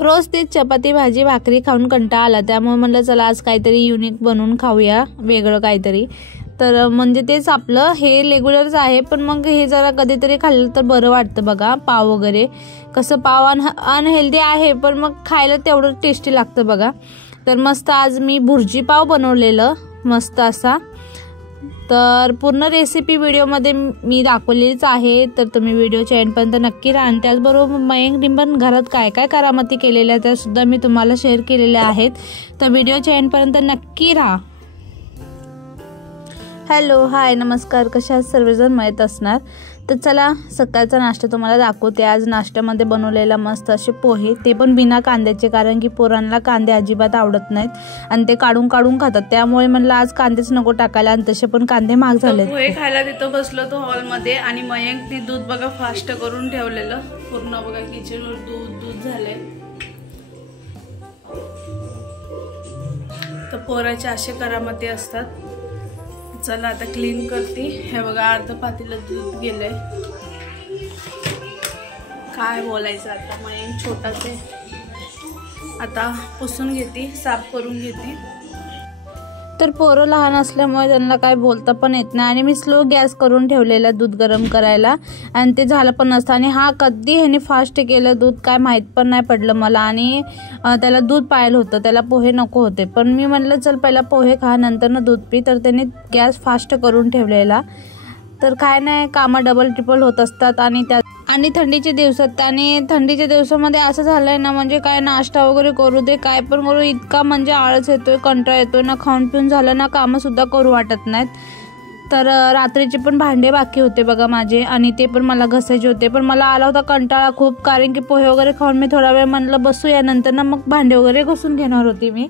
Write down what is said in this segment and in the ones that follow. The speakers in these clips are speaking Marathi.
रोज तेच चपाती भाजी भाकरी खाऊन कंटाळा आला, त्यामुळे म्हणलं चला आज काहीतरी युनिक बनवून खाऊया, वेगळं काहीतरी. तर म्हणजे तेच आपलं हे रेग्युलरच आहे, पण मग हे जरा कधीतरी खाल्लं तर बरं वाटतं बघा. पाव वगैरे कसं पाव अनहेल्दी आहे, पण मग खायला तेवढं टेस्टी लागतं बघा. तर मस्त आज मी भुर्जी पाव बनवलेलं मस्त असा. तर पूर्ण रेसिपी व्हिडिओमध्ये मी दाखवलेलीच आहे, तर तुम्ही व्हिडिओच्या एंडपर्यंत नक्की राहा. आणि त्याचबरोबर मयंकने पण घरात काय काय करामती केलेल्या त्यासुद्धा मी तुम्हाला शेअर केलेल्या आहेत, तर व्हिडिओच्या एंडपर्यंत नक्की राहा. हॅलो हाय नमस्कार, कशा आहात सर्वजण, माहीत असणार. तर चला सकाळचा नाश्ता तुम्हाला दाखवते. आज नाश्त्यामध्ये बनवलेला मस्त असे पोहे, ते पण बिना कांद्याचे, कारण की पोरांना कांदे अजिबात आवडत नाहीत आणि ते काढून काढून खातात, त्यामुळे म्हणलं आज कांदेच नको टाकायला. आणि तसे पण कांदे महाग झाले. पोहे खायला तिथं बसलो तो हॉलमध्ये आणि मयंकने दूध बघा फास्ट करून ठेवलेलं पूर्ण बघा, किचनवर दूध झालंय. तर पोराचे असे करामती असतात. चला आता क्लीन करते. हे बघा अर्ध पातेलं दूध गेलंय. काय बोलायचं आता, मयंक छोटाच आहे. आता पुसून घेते, साफ करून घेते. तर पोरं लहान असल्यामुळे त्यांना काय बोलता पण येत नाही. आणि मी स्लो गॅस करून ठेवलेला दूध गरम करायला, आणि ते झालं पण नसतं. आणि हा कधी ह्याने फास्ट केलं दूध काय माहीत पण नाही पडलं मला. आणि त्याला दूध पाहिलं होतं, त्याला पोहे नको होते, पण मी म्हणलं चल पहिला पोहे खा नंतर ना दूध पी. तर त्याने गॅस फास्ट करून ठेवलेला. तर काय नाही, कामं डबल ट्रिपल होत असतात. आणि थंडीच्या दिवसामध्ये असं झालंय ना, म्हणजे काय नाश्ता वगैरे करू दे काय पण करू, इतका म्हणजे आळस येतोय, कंटाळा येतोय ना, खाऊन पिऊन झालं ना कामं सुद्धा करू वाटत नाहीत. तर रात्रीचे पण भांडे बाकी होते बघा माझे, आणि ते पण मला घसायचे होते. पण मला आला होता कंटाळा खूप, कारण की पोहे वगैरे खाऊन मी थोडा वेळ म्हणलं बसूया, नंतर ना मग भांडे वगैरे घासून घेणार होती मी.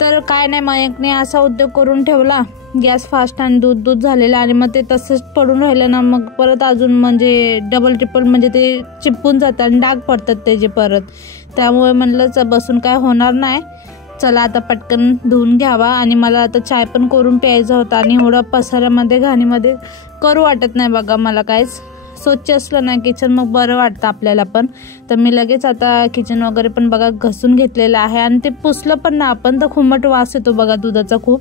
तर काय नाही, मयंकने असा उद्योग करून ठेवला, गॅस फास्ट आणि दूध झालेलं. आणि मग ते तसंच पडून राहिलं ना, मग परत अजून म्हणजे डबल ट्रिपल म्हणजे ते चिपकून जातात आणि डाग पडतात त्याचे परत. त्यामुळे म्हणलं बसून काय होणार नाही, चला आता पटकन धुवून घ्यावा. आणि मला आता चाय पण करून प्यायचा होता, आणि एवढं पसाऱ्यामध्ये घाणीमध्ये करू वाटत नाही बघा मला काहीच. स्वच्छ असलं ना किचन मग बरं वाटतं आपल्याला पण. तर मी लगेच आता किचन वगैरे पण बघा घसून घेतलेलं आहे, आणि ते पुसलं पण ना आपण तर खुमट वास येतो बघा दुधाचा खूप,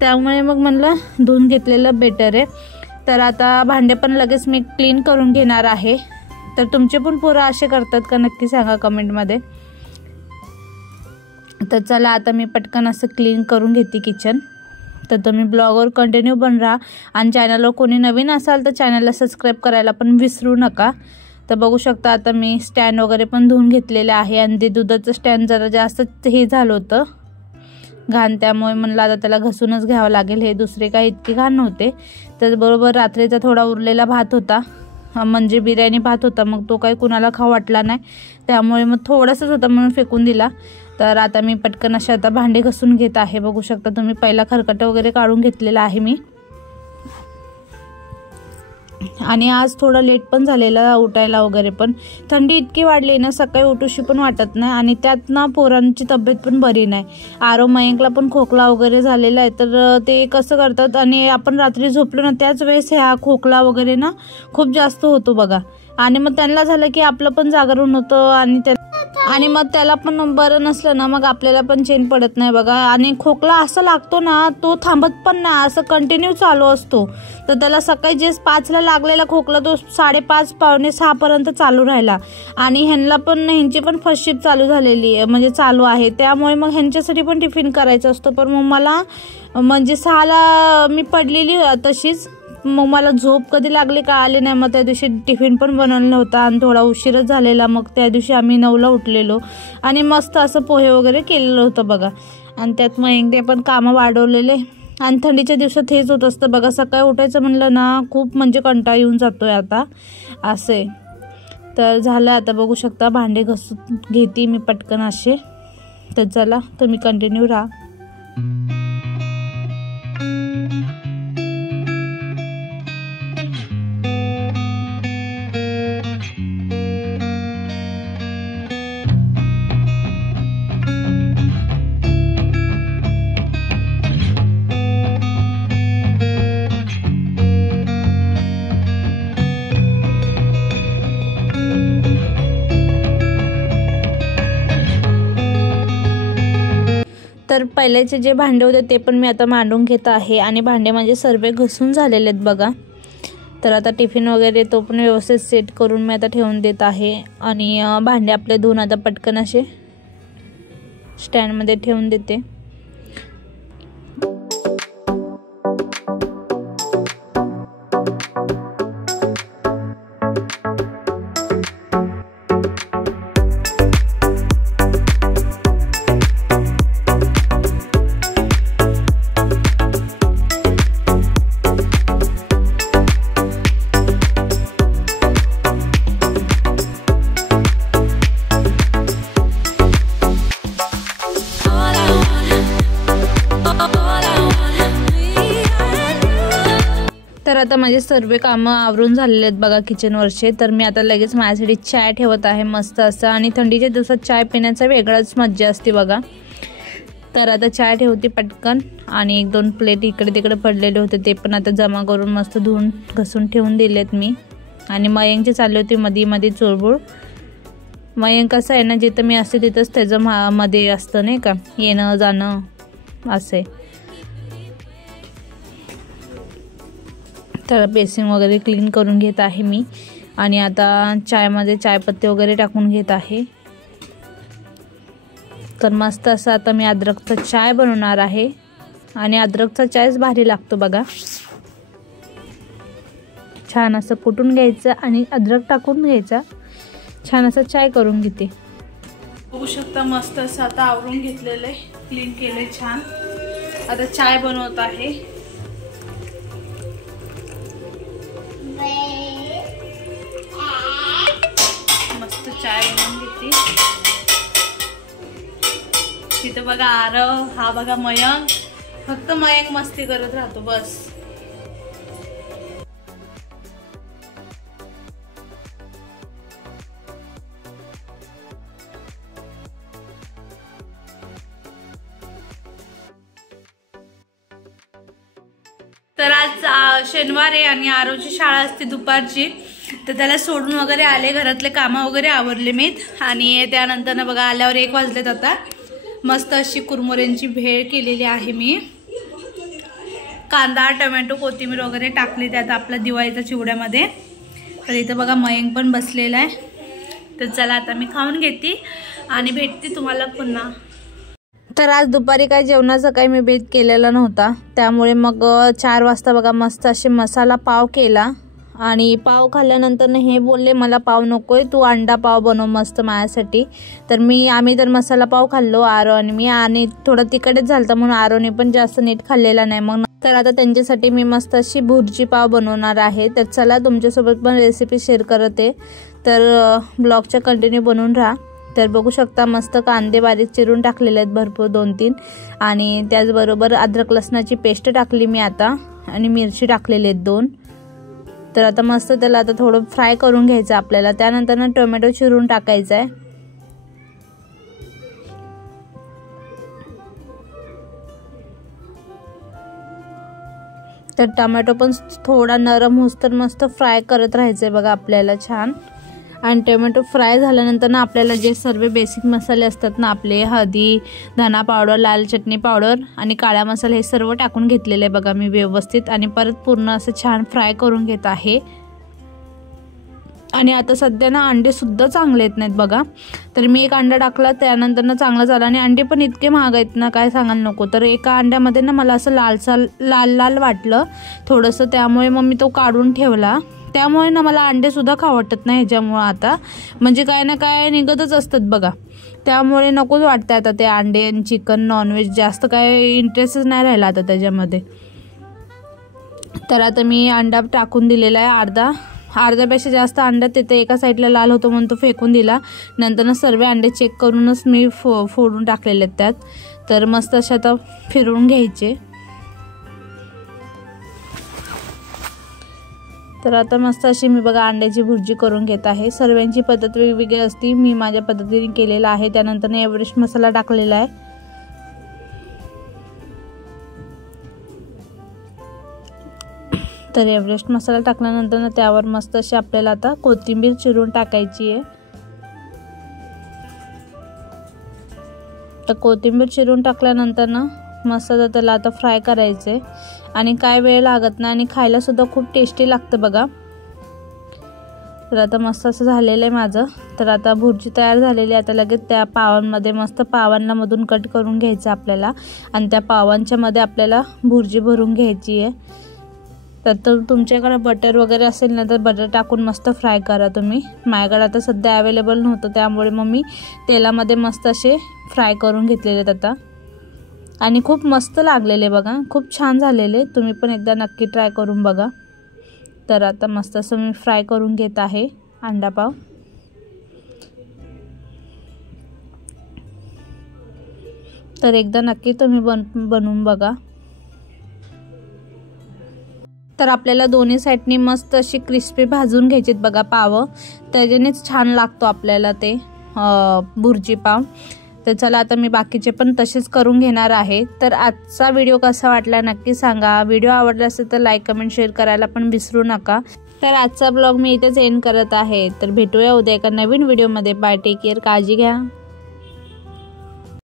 त्यामुळे मग म्हणलं धुवून घेतलेलं बेटर आहे. तर आता भांडे पण लगेच मी क्लीन करून घेणार आहे. तर तुमचे पण पोरं असे करतात का नक्की सांगा कमेंटमध्ये. तर चला आता मी पटकन असं क्लीन करून घेते किचन. तर तुम्ही ब्लॉगवर कंटिन्यू पण राहा, आणि चॅनलवर कोणी नवीन असाल तर चॅनलला सबस्क्राईब करायला पण विसरू नका. तर बघू शकता आता मी स्टँड वगैरे पण धुवून घेतलेलं आहे, आणि ते दुधाचं स्टँड जरा जास्त हे झालं होतं घाण, त्यामुळे म्हणलं आता त्याला घसूनच घ्यावं लागेल. हे दुसरे काही इतके घाण नव्हते. त्याचबरोबर रात्रीचा थोडा उरलेला भात होता, म्हणजे बिर्याणी भात होता, मग तो काही कुणाला खाऊ वाटला नाही, त्यामुळे मग थोडासाच होता म्हणून फेकून दिला. तर आता मी पटकन अशा आता भांडे घसून घेत आहे. बघू शकता तुम्ही, पहिला खरकटं वगैरे काढून घेतलेला आहे मी. आणि आज थोडा लेट पण झालेला उठायला वगैरे, पण थंडी इतकी वाढली ना सकाळी उठूशी पण वाटत नाही. आणि त्यात ना पोरांची तब्येत पण बरी नाही. आरो मयंकला पण खोकला वगैरे झालेला आहे. तर ते कसं करतात, आणि आपण रात्री झोपलो ना त्याच वेळेस ह्या खोकला वगैरे ना खूप जास्त होतो बघा. आणि मग त्यांना झालं की आपलं पण जागरण होतं, आणि मग त्याला पण बरं नसलं ना मग आपल्याला पण चैन पडत नाही बघा. आणि खोकला असं लागतो ना, तो थांबत पण नाही, असं कंटिन्यू चालू असतो. तर त्याला सकाळी जे 5ला लागलेला खोकला तो 5:30 पावणे 6 पर्यंत चालू राहिला. आणि ह्यांची पण फर्स्ट शिफ्ट चालू झालेली आहे, म्हणजे चालू आहे, त्यामुळे मग ह्यांच्यासाठी पण टिफिन करायचं असतो. पण मग मला म्हणजे 6ला मी पडलेली तशीच, मग मला झोप कधी लागली का आली नाही. मग त्या दिवशी टिफिन पण बनवलेला होता, आणि थोडा उशीरच झालेला. मग त्या दिवशी आम्ही 9ला उठलेलो, आणि मस्त असं पोहे वगैरे केलेलं होतं बघा. आणि त्यात मग पण कामं वाढवलेले. आणि थंडीच्या दिवसात हेच होत असतं बघा, सकाळी उठायचं म्हणलं ना खूप म्हणजे कंटाळा येऊन जातोय आता असे. तर झालं आता बघू शकता, भांडे घसून घेते मी पटकन असे. तर चला तुम्ही कंटिन्यू राहा. तर पहिल्याचे जे भांडे होते ते पण मी आता मांडून घेत आहे आणि भांडे म्हणजे सर्व घसून झालेले आहेत बघा। तर आता टिफिन वगैरे तो पण व्यवस्थित सेट करून मी आता ठेवून देत आहे आणि भांडे आपले धुवून आता पटकन असे स्टँडमध्ये ठेवून देते। तर आता माझे सर्व कामं आवरून झालेले आहेत बघा किचनवरचे। तर मी आता लगेच माझ्यासाठी चाय ठेवत आहे मस्त असं, आणि थंडीच्या दिवसात चाय पिण्याचा वेगळाच मज्जा असते बघा। तर आता चाय ठेवते पटकन, आणि 1-2 प्लेट इकडे तिकडे पडलेले होते ते पण आता जमा करून मस्त धुवून घसून ठेवून दिलेत मी। आणि मयंकची चालली होती मध्ये मध्ये चुळबुळ। मयंक कसं आहे ना, जिथं मी असते तिथंच त्याचं मध्ये असतं नाही का, येणं जाणं असे। तर बेसिन वगैरे क्लीन करून घेत आहे मी, आणि आता चायमध्ये चायपत्ती वगैरे टाकून घेत आहे। तर मस्त असं आता मी अद्रकचा चाय बनवणार आहे, आणि अद्रकचा चायच भारी लागतो बघा। छान असं कुटून घ्यायचं आणि अद्रक टाकून घ्यायचा, छान असं चाय करून घेते। बघू शकता मस्त असं आता आवरून घेतलेलं आहे, क्लीन केलंय छान। आता चाय बनवत आहे। मस्त चाय बनवून घेते। तिथं बघा आरव, हा बघा मयंक, फक्त मयंक मस्ती करत राहतो बस। तर आज शनिवार आहे आणि आरवची शाळा असते दुपारची, तर त्याला सोडून वगैरे आले, घरातले कामं वगैरे आवरले मी, आणि त्यानंतर बघा आल्यावर 1 वाजलेत आता। मस्त अशी कुरमुऱ्यांची भेळ केलेली आहे मी, कांदा टोमॅटो कोथिंबीर वगैरे टाकली त्यात आपल्या दिवाळीच्या चिवड्यामध्ये। तर इथं बघा मयंक पण बसलेला आहे। तर चला आता मी खाऊन घेते आणि भेटते तुम्हाला पुन्हा। तर आज दुपारी काय जेवणाचं काही मी बेत केलेला नव्हता, त्यामुळे मग 4 वाजता बघा मस्त असे मसाला पाव केला, आणि पाव खाल्ल्यानंतर हे बोलले मला पाव नकोय, तू अंडा पाव बनव मस्त माझ्यासाठी। तर आम्ही तर मसाला पाव खाल्लो आरो आणि मी, आणि थोडं तिखटच झालता म्हणून आरोने पण जास्त नीट खाल्लेला नाही। मग तर आता त्यांच्यासाठी मी मस्त अशी भुर्जी पाव बनवणार आहे। तर चला तुमच्यासोबत पण रेसिपी शेअर करते, तर ब्लॉगच्या कंटिन्यू बनवून राहा। तर बघू शकता मस्त कांदे बारीक चिरून टाकलेले आहेत भरपूर 2-3, आणि त्याचबरोबर अद्रक लसणाची पेस्ट टाकली मी आता, आणि मिरची टाकलेली आहेत 2। तर आता मस्त त्याला आता थोडं फ्राय करून घ्यायचं आपल्याला। त्यानंतर ना टोमॅटो चिरून टाकायचा आहे। तर टोमॅटो पण थोडा नरम होईस्तोवर मस्त फ्राय करत राहायचंय बघा आपल्याला छान। आणि टोमॅटो फ्राय झाल्यानंतर ना आपल्याला जे सर्व बेसिक मसाले असतात ना आपले, हळदी, धना पावडर, लाल चटणी पावडर आणि काळा मसाला, हे सर्व टाकून घेतलेले आहे बघा मी व्यवस्थित, आणि परत पूर्ण असं छान फ्राय करून घेत आहे। आणि आता सध्या ना अंडे सुद्धा चांगले येत नाहीत बघा। तर मी 1 अंडा टाकला, त्यानंतर ना चांगला झाला, आणि अंडे पण इतके महाग आहेत ना काय सांगायला नको। तर एका अंड्यामध्ये ना मला असं लाल वाटलं थोडंसं, त्यामुळे मग मी तो काढून ठेवला। त्यामुळे ना मला अंडे सुद्धा खाऊ वाटत नाही ह्याच्यामुळे आता, म्हणजे काय ना काय निघतच असतात बघा, त्यामुळे नकोच वाटतं आता ते अंडे आणि चिकन नॉनव्हेज, जास्त काय इंटरेस्टच नाही राहिला आता त्याच्यामध्ये। तर आता मी अंडा टाकून दिलेला आहे, अर्ध्यापेक्षा जास्त अंडा तिथे एका साईडला लाल होतो म्हणून तो फेकून दिला। नंतर सर्व अंडे चेक करूनच मी फोडून टाकलेले आहेत त्यात। तर मस्त अशा आता फिरवून घ्यायचे। तर आता मस्त अशी मी बघा अंड्याची भुर्जी करून घेत आहे। सर्वांची पद्धत वेगवेगळी असते, मी माझ्या पद्धतीने केलेला आहे। त्यानंतर एव्हरेस्ट मसाला टाकलेला आहे। तर एव्हरेस्ट मसाला टाकल्यानंतर ना त्यावर मस्त अशी आपल्याला आता कोथिंबीर चिरून टाकायची आहे। तर कोथिंबीर चिरून टाकल्यानंतर ना मस्त त्याला आता फ्राय करायचे आणि काय वेळ लागत नाही आणि खायला सुद्धा खूप टेस्टी लागतं बघा। तर आता मस्त असं झालेलं आहे माझं। तर आता भुर्जी तयार झालेली आहे। आता लगेच त्या पावांमध्ये मस्त पावांना मधून कट करून घ्यायचं आपल्याला आणि त्या पावांच्या मध्ये आपल्याला भुर्जी भरून घ्यायची आहे। तर तुमच्याकडे बटर वगैरे असेल ना तर बटर टाकून मस्त फ्राय करा तुम्ही। माझ्याकडे आता सध्या अवेलेबल नव्हतं त्यामुळे मग मी तेलामध्ये मस्त असे फ्राय करून घेतलेले आहेत आता आणि खूप मस्त लागलेले बघा, खूप छान झालेले। तुम्ही पण एकदा नक्की ट्राय करून बघा। तर आता मस्त असं मी फ्राय करून घेत आहे अंडा पाव। तर एकदा नक्की तुम्ही बनवून बघा। तर आपल्याला दोन्ही साइडनी मस्त अशी क्रिस्पी भाजून घ्यायचीत बघा पाव, त्याच्यानेच छान लागतो आपल्याला ते भुर्जी पाव। तर चला आता मी बाकीचे पण तसेच करून घेणार आहे। तर आजचा व्हिडिओ कसा वाटला नक्की सांगा। व्हिडिओ आवडला असेल तर लाईक कमेंट शेअर करायला पण विसरू नका। तर आजचा ब्लॉग मी इथेच एंड करत आहे। तर भेटूया उद्या एका नवीन व्हिडिओमध्ये। बाय, टेक केअर, काळजी घ्या।